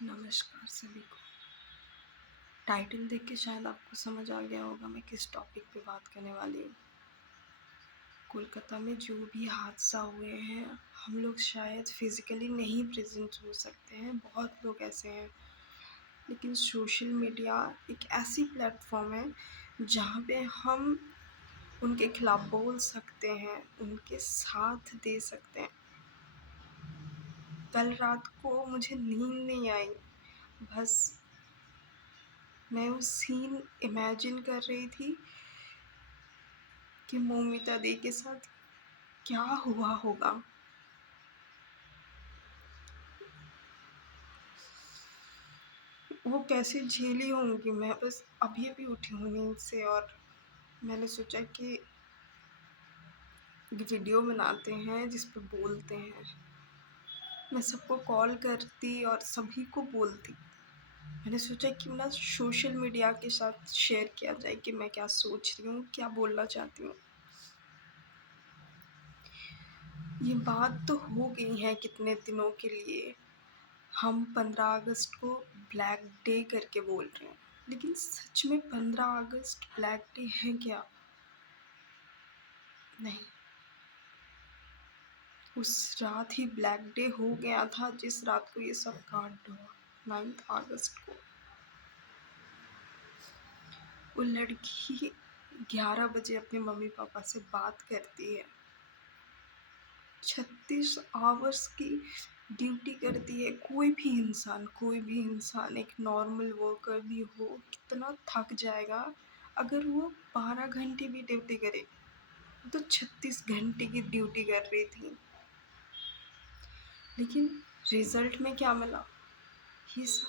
नमस्कार सभी को। टाइटल देख के शायद आपको समझ आ गया होगा मैं किस टॉपिक पे बात करने वाली हूँ। कोलकाता में जो भी हादसा हुए हैं, हम लोग शायद फिज़िकली नहीं प्रेज़ेंट हो सकते हैं, बहुत लोग ऐसे हैं। लेकिन सोशल मीडिया एक ऐसी प्लेटफ़ॉर्म है, जहाँ पे हम उनके खिलाफ़ बोल सकते हैं, उनके साथ दे सकते हैं। कल रात को मुझे नींद नहीं आई, बस मैं वो सीन इमेजिन कर रही थी कि मौमिता दी के साथ क्या हुआ होगा। वो कैसे झेली होंगी। मैं बस अभी-अभी उठी हूँ नींद से और मैंने सोचा कि वीडियो बनाते हैं जिस पे बोलते हैं। मैं सबको कॉल करती और सभी को बोलती। मैंने सोचा क्यों ना सोशल मीडिया के साथ शेयर किया जाए कि मैं क्या सोच रही हूँ, क्या बोलना चाहती हूँ। ये बात तो हो गई है कितने दिनों के लिए। हम 15 अगस्त को ब्लैक डे करके बोल रहे हैं, लेकिन सच में 15 अगस्त ब्लैक डे है क्या? नहीं। उस रात ही ब्लैक डे हो गया था जिस रात को ये सब कांड हुआ, 9 अगस्त को। वो लड़की 11 बजे अपने मम्मी पापा से बात करती है। 36 आवर्स की ड्यूटी करती है। कोई भी इंसान एक नॉर्मल वर्कर भी हो, कितना थक जाएगा। अगर वो 12 घंटे भी ड्यूटी करे, तो 36 घंटे की ड्यूटी कर रही थी। लेकिन रिज़ल्ट में क्या मिला? ये सब।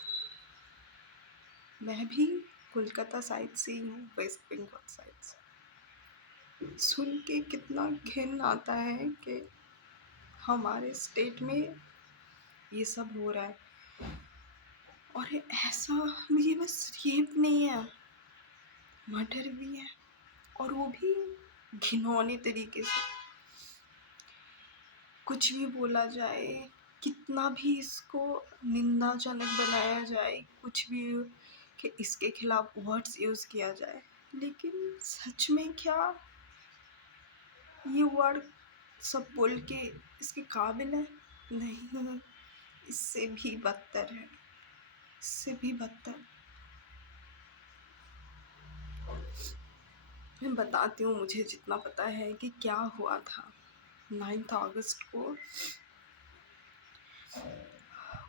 मैं भी कोलकाता साइड से ही हूँ, वेस्ट बंगाल साइड से। सुन के कितना घिन आता है कि हमारे स्टेट में ये सब हो रहा है। और ये ऐसा, ये बस रेप नहीं है, मर्डर भी है, और वो भी घिनौने तरीके से। कुछ भी बोला जाए, कितना भी इसको निंदाजनक बनाया जाए, कुछ भी कि इसके खिलाफ वर्ड्स यूज़ किया जाए, लेकिन सच में क्या ये वर्ड सब बोल के इसके काबिल है? नहीं, इससे भी बदतर है, इससे भी बदतर। मैं बताती हूँ मुझे जितना पता है कि क्या हुआ था। 9 अगस्त को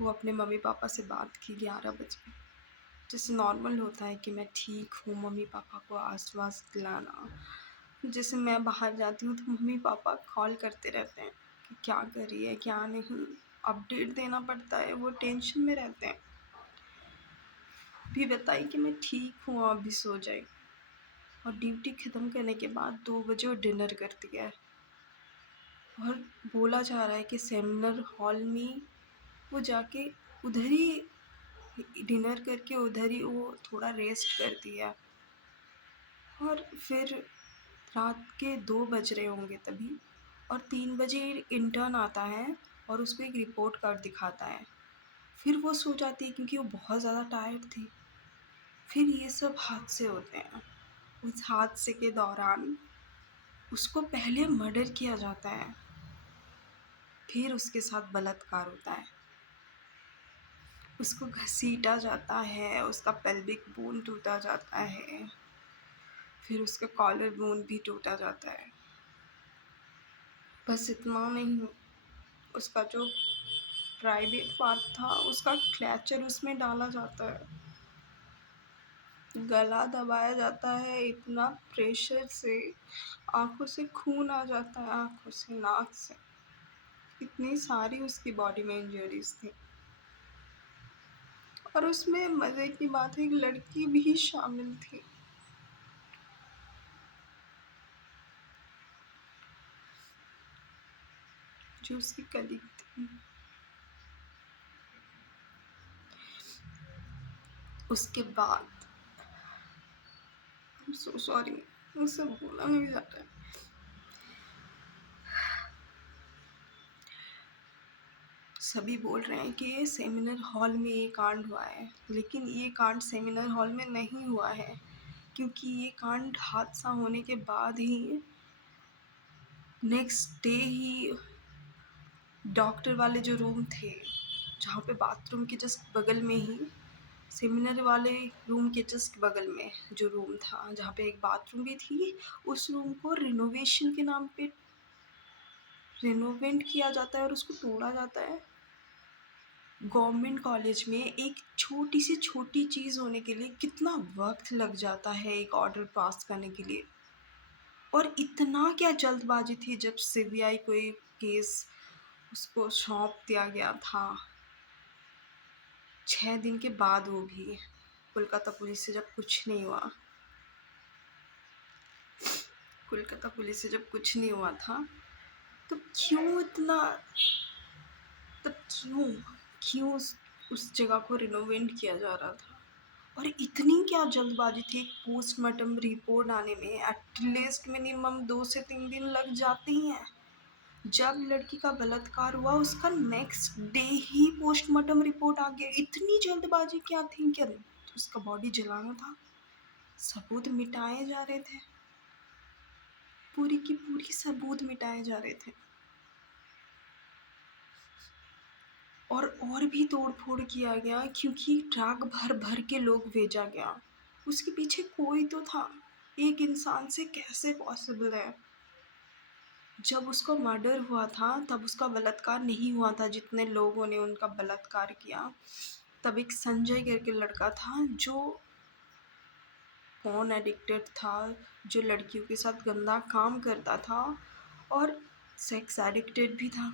वो अपने मम्मी पापा से बात की 11 बजे। जैसे नॉर्मल होता है कि मैं ठीक हूँ, मम्मी पापा को आश्वास दिलाना। जैसे मैं बाहर जाती हूँ तो मम्मी पापा कॉल करते रहते हैं कि क्या कर रही है, क्या नहीं, अपडेट देना पड़ता है, वो टेंशन में रहते हैं। भी बताई कि मैं ठीक हूँ, अभी सो जाए। और ड्यूटी ख़त्म करने के बाद 2 बजे वो डिनर करती है और बोला जा रहा है कि सेमिनार हॉल में वो जाके उधर ही डिनर करके उधर ही वो थोड़ा रेस्ट करती है। और फिर रात के 2 बज रहे होंगे तभी, और 3 बजे इंटर्न आता है और उसको एक रिपोर्ट कार्ड दिखाता है। फिर वो सो जाती है क्योंकि वो बहुत ज़्यादा टायर्ड थी। फिर ये सब हादसे होते हैं। उस हादसे के दौरान उसको पहले मर्डर किया जाता है, फिर उसके साथ बलात्कार होता है। उसको घसीटा जाता है, उसका पेल्विक बोन टूटा जाता है, फिर उसका कॉलर बोन भी टूटा जाता है। बस इतना नहीं, उसका जो प्राइवेट पार्ट था उसका क्लैचर उसमें डाला जाता है, गला दबाया जाता है इतना प्रेशर से, आँखों से खून आ जाता है, आँखों से, नाक से। इतनी सारी उसकी बॉडी में इंजरीज़ थी। और उसमें मज़े की बात है, एक लड़की भी शामिल थी। जो उसकी कलीग थी। उसके बाद आई एम सो सॉरी, मुझसे बोला नहीं जाता है। सभी बोल रहे हैं कि ये सेमिनार हॉल में ये कांड हुआ है, लेकिन ये कांड सेमिनार हॉल में नहीं हुआ है, क्योंकि ये कांड हादसा होने के बाद ही नेक्स्ट डे ही डॉक्टर वाले जो रूम थे, जहाँ पे बाथरूम के जस्ट बगल में ही, सेमिनार वाले रूम के जस्ट बगल में जो रूम था जहाँ पे एक बाथरूम भी थी, उस रूम को रिनोवेशन के नाम पे रिनोवेट किया जाता है और उसको तोड़ा जाता है। गवर्नमेंट कॉलेज में एक छोटी से छोटी चीज़ होने के लिए कितना वक्त लग जाता है एक ऑर्डर पास करने के लिए। और इतना क्या जल्दबाजी थी जब सीबीआई को एक केस उसको सौंप दिया गया था, 6 दिन के बाद, वो भी कोलकाता पुलिस से जब कुछ नहीं हुआ। कोलकाता पुलिस से जब कुछ नहीं हुआ था, तो क्यों इतना, तब क्यों उस जगह को रिनोवेट किया जा रहा था? और इतनी क्या जल्दबाजी थी एक पोस्टमार्टम रिपोर्ट आने में? एटलीस्ट मिनिमम 2 से 3 दिन लग जाते ही हैं। जब लड़की का बलात्कार हुआ उसका नेक्स्ट डे ही पोस्टमार्टम रिपोर्ट आ गया। इतनी जल्दबाजी क्या थी? क्या उसका बॉडी जलाना था? सबूत मिटाए जा रहे थे, पूरी की पूरी सबूत मिटाए जा रहे थे। और भी तोड़ फोड़ किया गया क्योंकि ट्रक भर भर के लोग भेजा गया। उसके पीछे कोई तो था। एक इंसान से कैसे पॉसिबल है? जब उसका मर्डर हुआ था तब उसका बलात्कार नहीं हुआ था जितने लोगों ने उनका बलात्कार किया। तब एक संजय करके लड़का था जो फोन एडिक्टेड था, जो लड़कियों के साथ गंदा काम करता था और सेक्स एडिक्टेड भी था।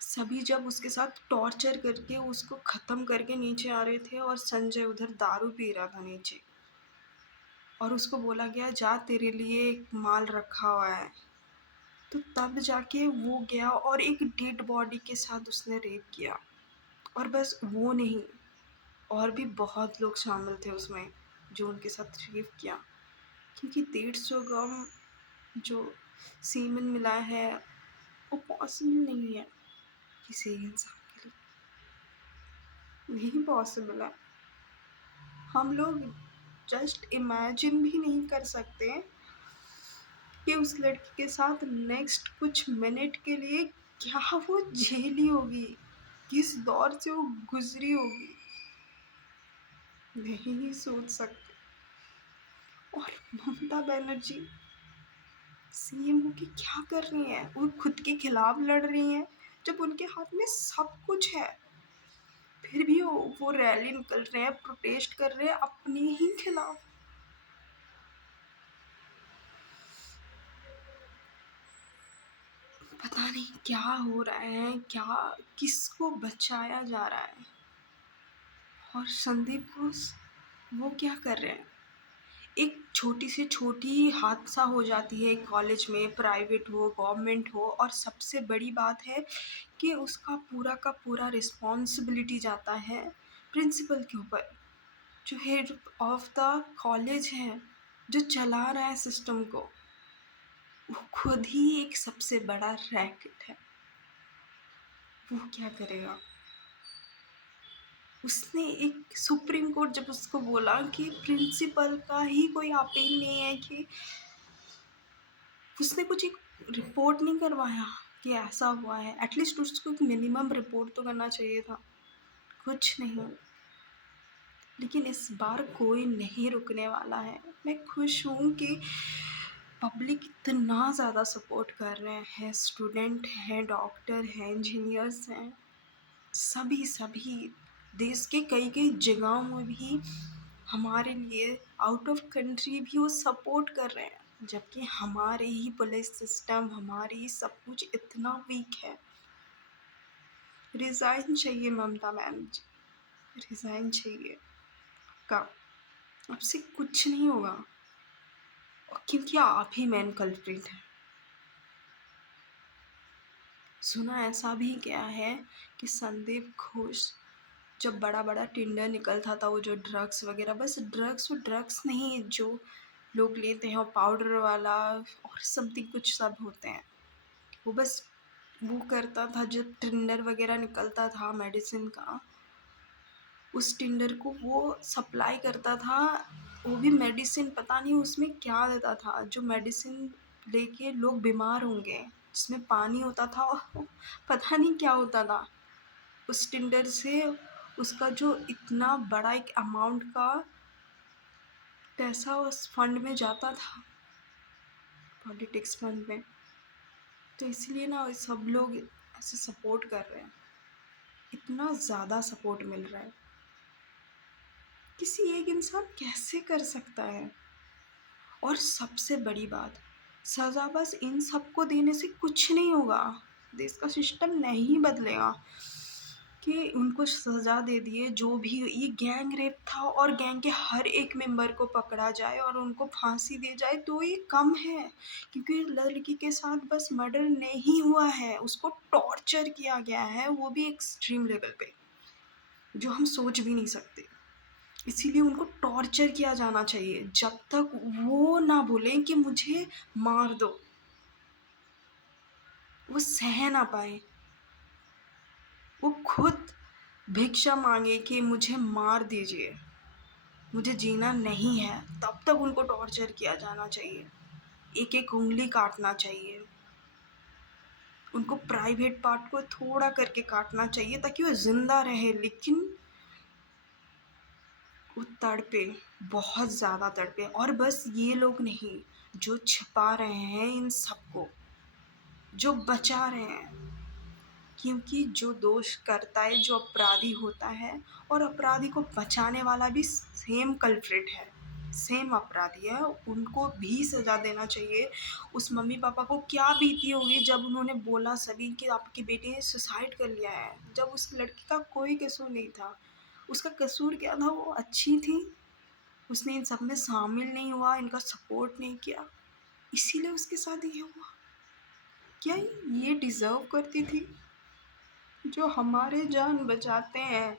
सभी जब उसके साथ टॉर्चर करके उसको ख़त्म करके नीचे आ रहे थे और संजय उधर दारू पी रहा था नीचे, और उसको बोला गया जा तेरे लिए एक माल रखा हुआ है, तो तब जाके वो गया और एक डेड बॉडी के साथ उसने रेप किया। और बस वो नहीं, और भी बहुत लोग शामिल थे उसमें जो उनके साथ रेप किया, क्योंकि 150 ग्राम जो सीमेन मिला है वो पॉसिबल नहीं है किसी इंसान के लिए, नहीं पॉसिबल है। हम लोग जस्ट इमेजिन भी नहीं कर सकते कि उस लड़की के साथ नेक्स्ट कुछ मिनट के लिए क्या वो झेली होगी, किस दौर से वो गुजरी होगी, नहीं सोच सकते। और ममता बनर्जी सीएम होके क्या कर रही हैं? वो खुद के खिलाफ लड़ रही हैं जब उनके हाथ में सब कुछ है, फिर भी वो रैली निकल रहे हैं, प्रोटेस्ट कर रहे हैं अपने ही खिलाफ। पता नहीं क्या हो रहा है, क्या किसको बचाया जा रहा है। और संदीप घोष वो क्या कर रहे हैं? एक छोटी से छोटी हादसा हो जाती है कॉलेज में, प्राइवेट हो गवर्नमेंट हो, और सबसे बड़ी बात है कि उसका पूरा का पूरा रिस्पॉन्सिबिलिटी जाता है प्रिंसिपल के ऊपर, जो हेड ऑफ द कॉलेज है, जो चला रहा है सिस्टम को। वो खुद ही एक सबसे बड़ा रैकेट है, वो क्या करेगा? उसने एक सुप्रीम कोर्ट जब उसको बोला कि प्रिंसिपल का ही कोई अपील नहीं है, कि उसने कुछ एक रिपोर्ट नहीं करवाया कि ऐसा हुआ है, एटलीस्ट उसको एक मिनिमम रिपोर्ट तो करना चाहिए था, कुछ नहीं। लेकिन इस बार कोई नहीं रुकने वाला है। मैं खुश हूँ कि पब्लिक इतना ज़्यादा सपोर्ट कर रहे हैं, स्टूडेंट हैं, डॉक्टर हैं, इंजीनियर्स हैं, सभी सभी देश के कई कई जगहों में भी हमारे लिए, आउट ऑफ कंट्री भी वो सपोर्ट कर रहे हैं, जबकि हमारे ही पुलिस सिस्टम, हमारी ही सब कुछ इतना वीक है। रिज़ाइन चाहिए ममता मैम जी, रिज़ाइन चाहिए का, अब से कुछ नहीं होगा, क्योंकि आप ही मेन कल्प्रिट हैं। सुना ऐसा भी क्या है कि संदीप घोष जब बड़ा बड़ा टेंडर निकलता था, वो जो ड्रग्स वगैरह, बस ड्रग्स, वो ड्रग्स नहीं जो लोग लेते हैं, वो पाउडर वाला और समथिंग कुछ सब होते हैं, वो बस वो करता था जब टेंडर वगैरह निकलता था मेडिसिन का, उस टेंडर को वो सप्लाई करता था। वो भी मेडिसिन पता नहीं उसमें क्या देता था, जो मेडिसिन लेके लोग बीमार होंगे, जिसमें पानी होता था और पता नहीं क्या होता था। उस टेंडर से उसका जो इतना बड़ा एक अमाउंट का पैसा उस फंड में जाता था, पॉलिटिक्स फंड में। तो इसलिए ना सब लोग ऐसे सपोर्ट कर रहे हैं, इतना ज़्यादा सपोर्ट मिल रहा है। किसी एक इंसान कैसे कर सकता है? और सबसे बड़ी बात, सज़ा बस इन सबको देने से कुछ नहीं होगा, देश का सिस्टम नहीं बदलेगा। कि उनको सज़ा दे दिए, जो भी ये गैंग रेप था और गैंग के हर एक मेंबर को पकड़ा जाए और उनको फांसी दी जाए तो ये कम है, क्योंकि लड़की के साथ बस मर्डर नहीं हुआ है, उसको टॉर्चर किया गया है, वो भी एक्सट्रीम लेवल पे, जो हम सोच भी नहीं सकते। इसीलिए उनको टॉर्चर किया जाना चाहिए जब तक वो ना बोलें कि मुझे मार दो, वो सह ना पाए, वो खुद भिक्षा मांगे कि मुझे मार दीजिए, मुझे जीना नहीं है, तब तक उनको टॉर्चर किया जाना चाहिए, एक एक उंगली काटना चाहिए, उनको प्राइवेट पार्ट को थोड़ा करके काटना चाहिए ताकि वो जिंदा रहे, लेकिन वो तड़पे, बहुत ज़्यादा तड़पे। और बस ये लोग नहीं, जो छिपा रहे हैं इन सबको, जो बचा रहे हैं, क्योंकि जो दोष करता है, जो अपराधी होता है और अपराधी को बचाने वाला भी सेम कल्प्रिट है, सेम अपराधी है, उनको भी सज़ा देना चाहिए। उस मम्मी पापा को क्या बीती होगी जब उन्होंने बोला सभी कि आपकी बेटी ने सुसाइड कर लिया है, जब उस लड़की का कोई कसूर नहीं था। उसका कसूर क्या था? वो अच्छी थी, उसने इन सब में शामिल नहीं हुआ, इनका सपोर्ट नहीं किया, इसीलिए उसके साथ ये हुआ। क्या ये डिज़र्व करती थी? जो हमारे जान बचाते हैं,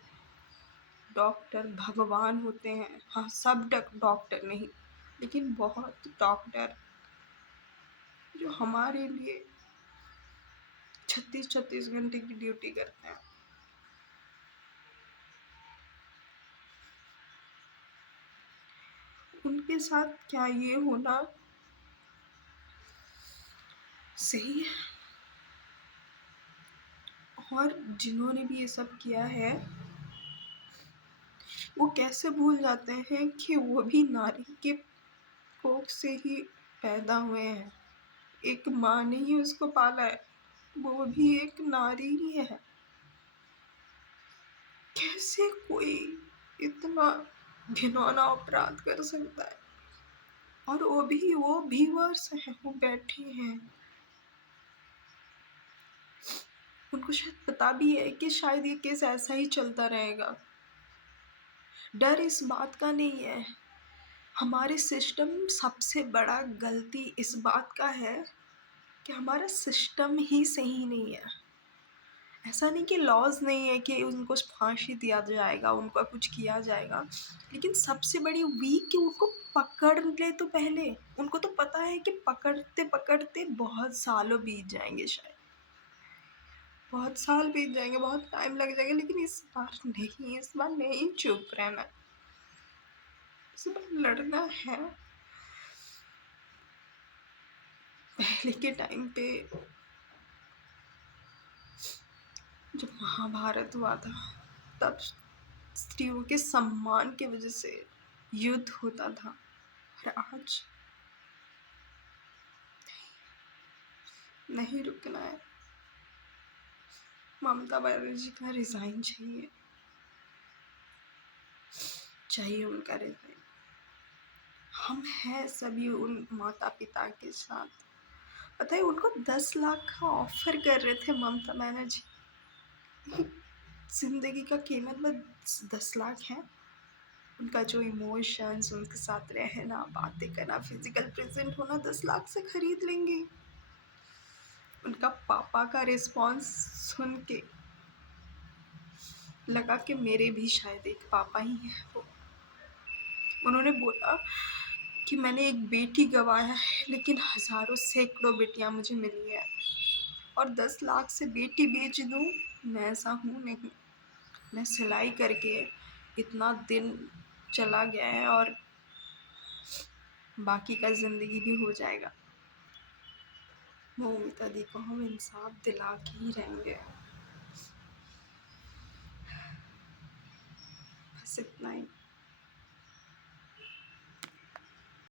डॉक्टर भगवान होते हैं, हाँ सब डॉक्टर नहीं, लेकिन बहुत डॉक्टर जो हमारे लिए 36-36 घंटे की ड्यूटी करते हैं, उनके साथ क्या ये होना सही है? और जिन्होंने भी ये सब किया है, वो कैसे भूल जाते हैं कि वो भी नारी के कोख से ही पैदा हुए हैं, एक माँ ने ही उसको पाला है, वो भी एक नारी ही है। कैसे कोई इतना घिनौना अपराध कर सकता है? और वो व्यूअर्स हैं, वो बैठे हैं, उनको शायद पता भी है कि शायद ये केस ऐसा ही चलता रहेगा। डर इस बात का नहीं है, हमारे सिस्टम सबसे बड़ा गलती इस बात का है कि हमारा सिस्टम ही सही नहीं है। ऐसा नहीं कि लॉज़ नहीं है कि उनको फांसी दिया जाएगा, उनका कुछ किया जाएगा, लेकिन सबसे बड़ी वीक कि उनको पकड़ ले तो पहले। उनको तो पता है कि पकड़ते-पकड़ते बहुत सालों बीत जाएँगे शायद, बहुत साल बीत जाएँगे, बहुत टाइम लग जाएगा, लेकिन इस बार नहीं चुप रहना, इस बार लड़ना है। पहले के टाइम पे जब महाभारत हुआ था, तब स्त्रियों के सम्मान की वजह से युद्ध होता था, और आज नहीं रुकना है। ममता बनर्जी का रिज़ाइन चाहिए, चाहिए उनका रिज़ाइन। हम हैं सभी उन माता पिता के साथ। पता है उनको 10 लाख का ऑफर कर रहे थे ममता बनर्जी। ज़िंदगी का कीमत बस 10 लाख है। उनका जो इमोशंस, उनके साथ रहना, बातें करना, फिजिकल प्रेजेंट होना 10 लाख से खरीद लेंगे। उनका पापा का रिस्पॉन्स सुन के लगा कि मेरे भी शायद एक पापा ही हैं वो। उन्होंने बोला कि मैंने एक बेटी गंवाया है, लेकिन हज़ारों सैकड़ों बेटियां मुझे मिली हैं। और 10 लाख से बेटी बेच दूँ, मैं ऐसा हूँ नहीं। मैं सिलाई करके इतना दिन चला गया है और बाकी का ज़िंदगी भी हो जाएगा। मौमिता दी को हम इंसाफ दिला के ही रहेंगे। बस इतना ही।